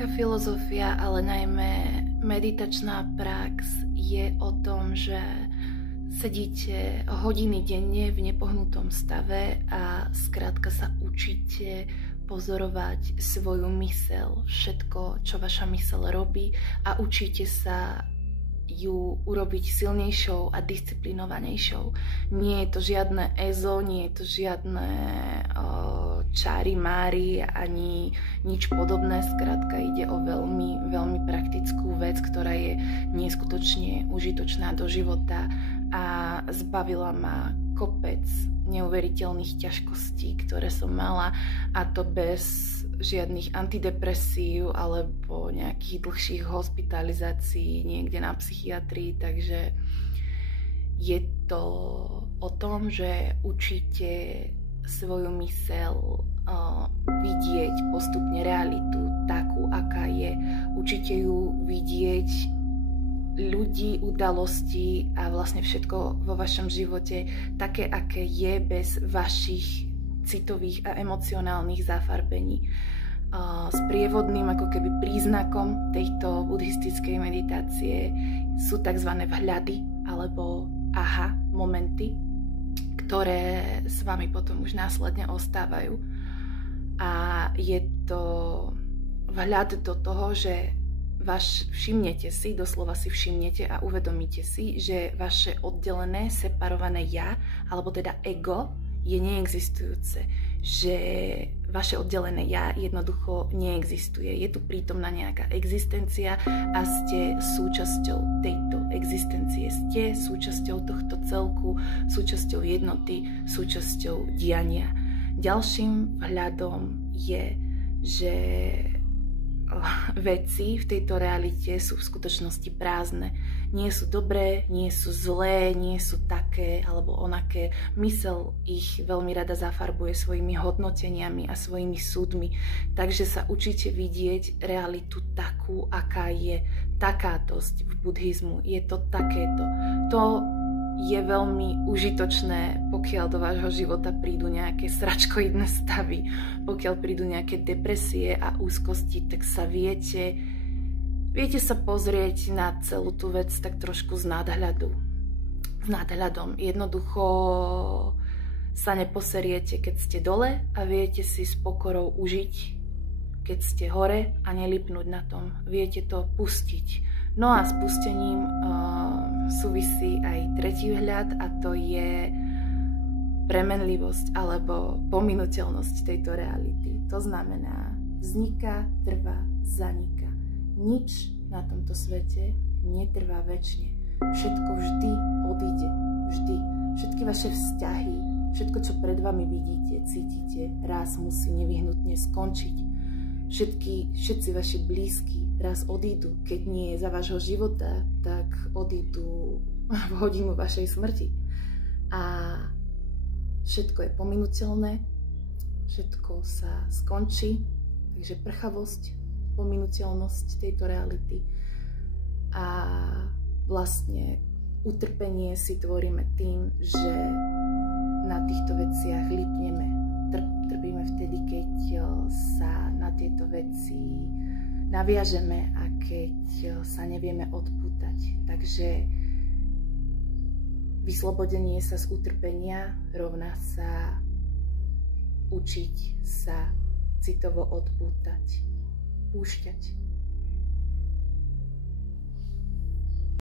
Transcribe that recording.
Yogička filozofia, ale najmä meditačná prax je o tom, že sedíte hodiny denne v nepohnutom stave a skrátka sa učíte pozorovať svoju myseľ, všetko, čo vaša myseľ robí, a učíte sa ju urobiť silnejšou a disciplinovanejšou. Nie je to žiadne EZO, nie je to žiadne čári mári ani nič podobné. Skrátka ide o veľmi, veľmi praktickú vec, ktorá je neskutočne užitočná do života a zbavila ma kopec neuveriteľných ťažkostí, ktoré som mala, a to bez žiadnych antidepresív alebo nejakých dlhších hospitalizácií niekde na psychiatrii. Takže je to o tom, že učíte svoju myseľ vidieť postupne realitu takú, aká je. Učíte ju vidieť ľudí, udalosti a vlastne všetko vo vašom živote také, aké je, bez vašich citových a emocionálnych zafarbení. S prievodným ako keby príznakom tejto buddhistickej meditácie sú tzv. Vhľady alebo aha momenty, ktoré s vami potom už následne ostávajú. A je to vhľad do toho, že všimnete si, doslova si všimnete a uvedomíte si, že vaše oddelené, separované ja, alebo teda ego, je neexistujúce, že vaše oddelené ja jednoducho neexistuje. Je tu prítomná nejaká existencia a ste súčasťou tejto existencie. Ste súčasťou tohto celku, súčasťou jednoty, súčasťou diania. Ďalším vhľadom je, že veci v tejto realite sú v skutočnosti prázdne. Nie sú dobré, nie sú zlé, nie sú také alebo onaké. Myseľ ich veľmi rada zafarbuje svojimi hodnoteniami a svojimi súdmi. Takže sa učíte vidieť realitu takú, aká je. Takátosť v buddhizmu je to takéto. To je veľmi užitočné, pokiaľ do vášho života prídu nejaké sračkoidné stavy, pokiaľ prídu nejaké depresie a úzkosti, tak sa viete sa pozrieť na celú tú vec tak trošku z nadhľadu. S nadhľadom. Jednoducho sa neposeriete, keď ste dole, a viete si s pokorou užiť, keď ste hore, a nelipnúť na tom. Viete to pustiť. No a s pustením súvisí aj tretí vhľad, a to je premenlivosť alebo pominuteľnosť tejto reality. To znamená, vzniká, trvá, zaniká. Nič na tomto svete netrvá večne. Všetko vždy odíde. Vždy. Všetky vaše vzťahy, všetko, čo pred vami vidíte, cítite, raz musí nevyhnutne skončiť. Všetci vaši blízki raz odídu. Keď nie je za vášho života, tak odídu v hodinu vašej smrti. A všetko je pominuteľné, všetko sa skončí, takže prchavosť, pominuteľnosť tejto reality a vlastne utrpenie si tvoríme tým, že na týchto veciach lipneme. Trpíme vtedy, keď sa na tieto veci naviažeme a keď sa nevieme odpútať. Takže vyslobodenie sa z utrpenia rovná sa učiť sa citovo odpútať, púšťať.